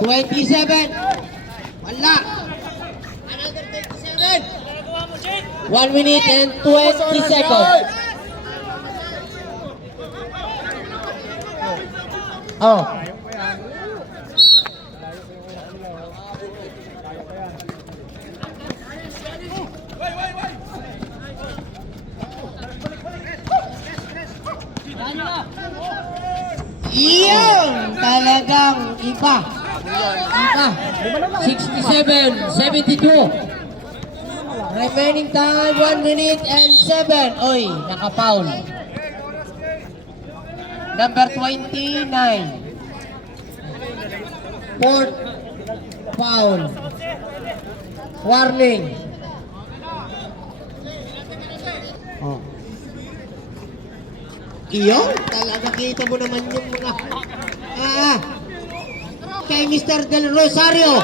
27. Wala. Another 27. 1 minute and 20 seconds. Oh. Iyon talagang iba. Iba. 67-72. Remaining time 1 minute and 7. Oy, naka-foul. Number 29. Fourth foul. Warning. Oh. Iyo, talaga kita mo naman yung mga kay Mr. Del Rosario.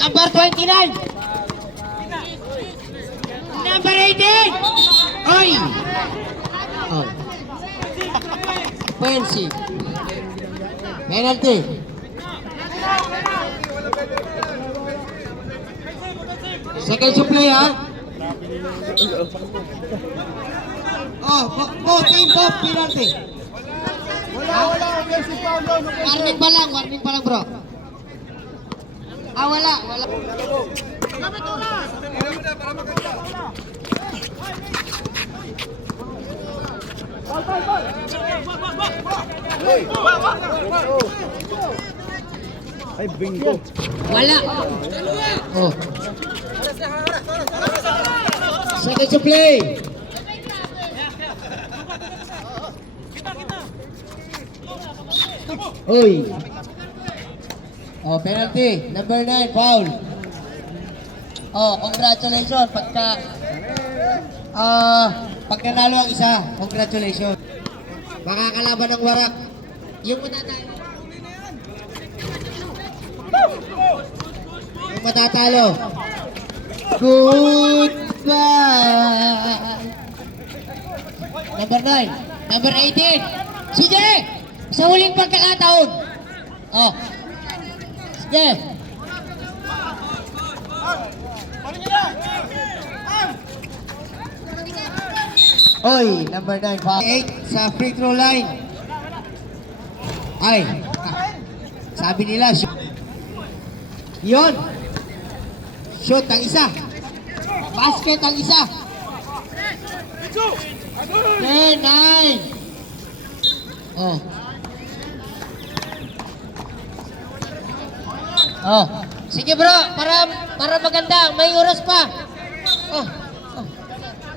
Number 29. Number 18. Oy. Oh. Penalty. Penalty. Second supply ha. Oh, team po, penalty. Wala. Warning pa lang bro. Wala. Ay, bingo. Wala. Oh. Second to play. Uy. Oh, penalty. Number 9, foul. Oh, congratulations. Pagka nalo ang isa, congratulations. Makakalaban ng warak. Yung matatalo. Goodbye. Number 9. Number 18. Sige! Sa huling pagkakataon. Oh. Sige. Oy, number 9. 8 sa free throw line. Ay. Sabi nila, shoot. Yun. Shoot ang isa. Basket ang isa. 10, 9. Oh. Oh. Sige bro, para maganda. May oras pa. Oh.